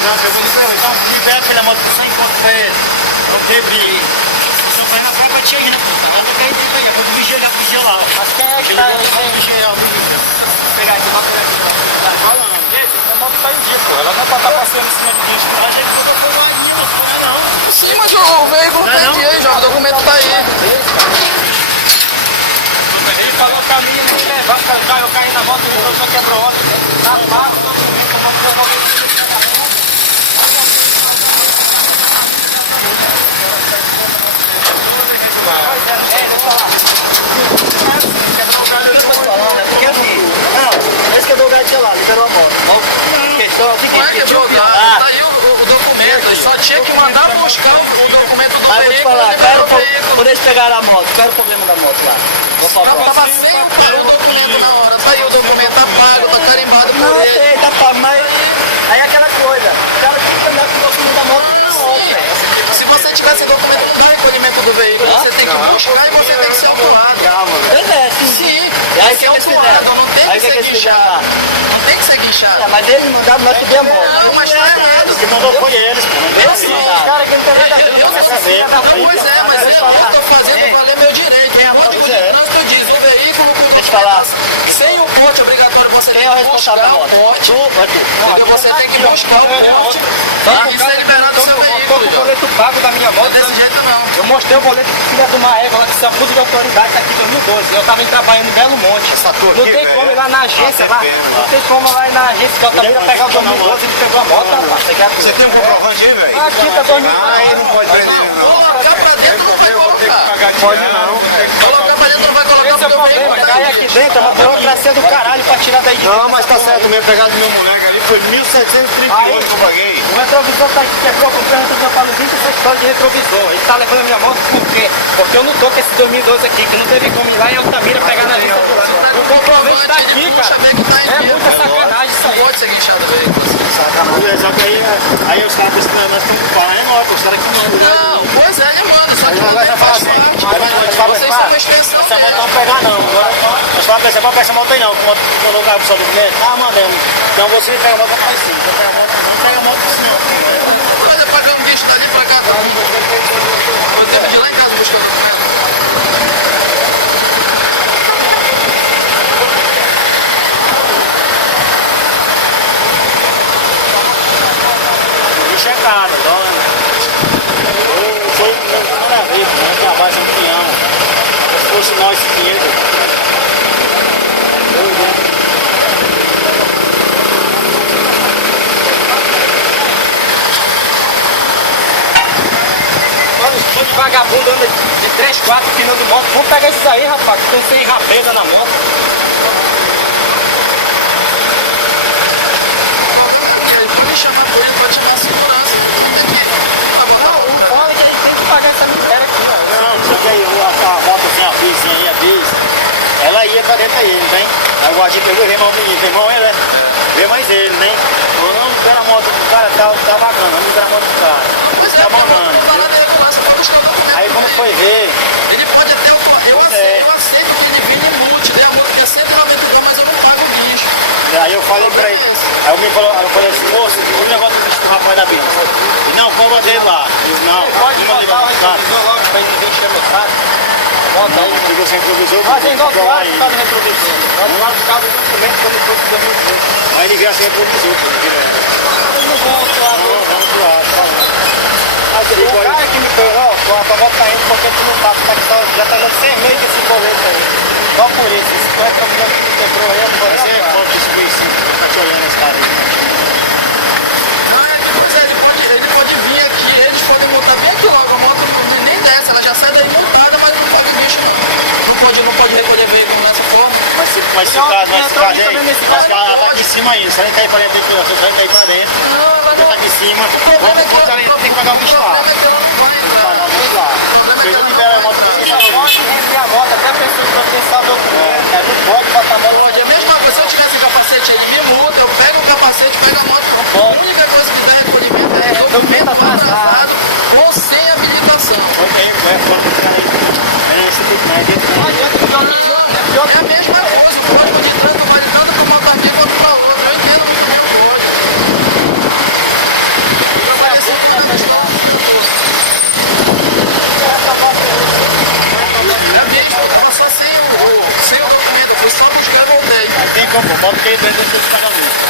Não, eu vou liberar. Então, libera aquela moto que você encontra ele. Não teve. Você vai na frente, vai te ir, né? Eu não quero ir, eu vou vigiar lá. Mas quem é que tá aí? Eu vou vigiar, vou pegar aqui, vou pegar aqui. Tá falando. A moto tá em dia, pô. Ela não tá passeando em cima do bicho. Eu achei que você foi lá em mim, não. Sim, mas o veículo tá em dia aí, já. O documento tá aí. Ele falou pra mim, não levar, eu caí na moto, ele só quebrou ontem. Na mata, o documento, a moto levou porque assim, não, esse quebrou o galho de lá, liberou a moto. Não é quebrou o galho, tá aí o documento, só tinha que mandar buscar o documento do veículo e liberar o veículo. Quando eles pegaram a moto, qual era o problema da moto lá? Tava sem o documento na hora, tá aí o documento, tá pago, tá carimbado por não, ele. Sei, tá pago, mas aí aquela coisa, o cara tem que andar com o documento da moto na hora. Se você tivesse documento, não dá recolhimento do veículo, você tem que buscar e você tem que ser autuado. Sim, aí tem que ser autuado, não tem que ser guinchado. Não tem que ser guinchado. Mas eles mandaram nós subir a moto. Não, mas tá errado. Quem mandou foi eles, pô. Eu sei. Os caras que não tem nada a ver, não quer saber. Pois é, mas eu estou fazendo valer meu direito. O Código de Trânsito diz, o veículo com documento sem o porte obrigatório, você tem que buscar o porte. Você tem que buscar o porte e ser liberado o seu veículo. O boleto pago da minha moto. Desse jeito não. Eu mostrei o boleto que filha de uma égua lá que se abuso de autoridade, tá aqui em 2012. Eu tava trabalhando em Belo Monte. Não tem como ir lá na agência, lá. Não tem como lá ir na agência que eu também ia pegar o 2012 e ele pegou a moto, rapaz. Você tem um comprovante aí, velho? Aqui tá 2012. Aí não pode prender, não. Colocar pra dentro não vai colocar. Pode não. Colocar pra dentro não vai colocar Esse é o porque o veículo problema, tá cai aí. aqui dentro, é uma burocracia do caralho pra tirar daí de Não, mas tá certo mesmo. Pegado do meu moleque ali foi 1.738 que eu paguei. O retrovisor tá aqui, quebrou, comprei o retrovisor para 26 dólares de retrovisor. Ele tá levando a minha moto por quê? Porque eu não tô com esse 2012 aqui, que não teve como ir lá em Altamira pegar na lista. O comprovante tá aqui, cara. É muita sacanagem isso aí. Pode ser guinchado o veículo. Sacanagem, só que aí os caras pensam que nós estamos falando, é nós, os caras que mandam. Não, pois é, ele manda, só que não Agora tem já fala faz assim, parte. Vocês são uma extensão essa moto não dele. vai pegar não. Os caras pensam, não pega essa moto aí não, que moto eu não cabe só do cliente. Ah, mandamos. Então você pega a moto pra cima. Você pega a moto, não pega a moto pra cima. Mas eu paguei um guincho dali pra cá. Eu tive de ir lá em casa buscar o documento. Bicho é caro, dólar. Foi uma vez, né? Trabalho sem que ama. Se fosse nós esse dinheiro. Todo vagabundo anda de 3, 4 pneus de moto. Vamos pegar esses aí, rapaz, que estão sem rabeza na moto. Vou me chamar por ele pra te dar segurança. Tem que abonar o Não, fala que a gente tem que pagar essa miséria aqui, ó. Não, só que aí a moto assim, a vizinha aí, a bis, ela ia pra dentro dele, né? Aí o guardinha pegou o irmão menino, irmão ele, né? Vê mais ele, né? Falou, não, não quero a moto do cara, tá vagando, não quero a moto do cara. Tá vagando. Aí quando foi ver, ele pode até eu aceito que ele venha e multe, né? A multa que é 190 dólares, mas eu não pago o guincho. aí eu falei pra ele, aí eu falei assim, moço, o negócio do bicho do rapaz da Bíblia. Ele, não, como eu dei lá. Eu, não, pode mandar o retrovisor logo pra ele encher meu saco. Bota aí. Ligou sem retrovisor. Mas tem dois lados por causa do retrovisor. Um lado por causa do documento quando eu trouxe o 2018. Aí ele veio sem retrovisor, pô, eu não vou lá, o cara que me falou, ó, a moto tá indo porque tu não sabe, já tá dando 6 meses desse boleto aí. Só por isso, esse retrovisor que tu quebrou aí, eu não vou nem atrás. Você pode desconhecer, tá te olhando esse cara aí. Não, é que pois é, ele pode vir aqui, eles podem montar bem aqui logo, a moto nem desce, ela já sai daí montada, mas não paga o bicho não pode recolher veículo nessa forma. Mas se o caso, ela tá aqui em cima ainda, se ela cair pra dentro do coração, se ela cair pra dentro, ela tá aqui em cima, tem que pagar o bicho lá. O problema é que ela não vai entrar. Se ele libera a moto, a moto até a pessoa que tem saldo documento, não pode botar a moto. Pode, é a mesma coisa, se eu tivesse o capacete aí, me multa, eu pego o capacete, pego a moto. A única coisa que dá recolhimento é documento atrasado ou sem habilitação. É a mesma coisa, o código de trânsito vale tanto para uma autarquia quanto para outra. Eu entendo muito bem o código. Então, pô, bota aí 300 cada vez.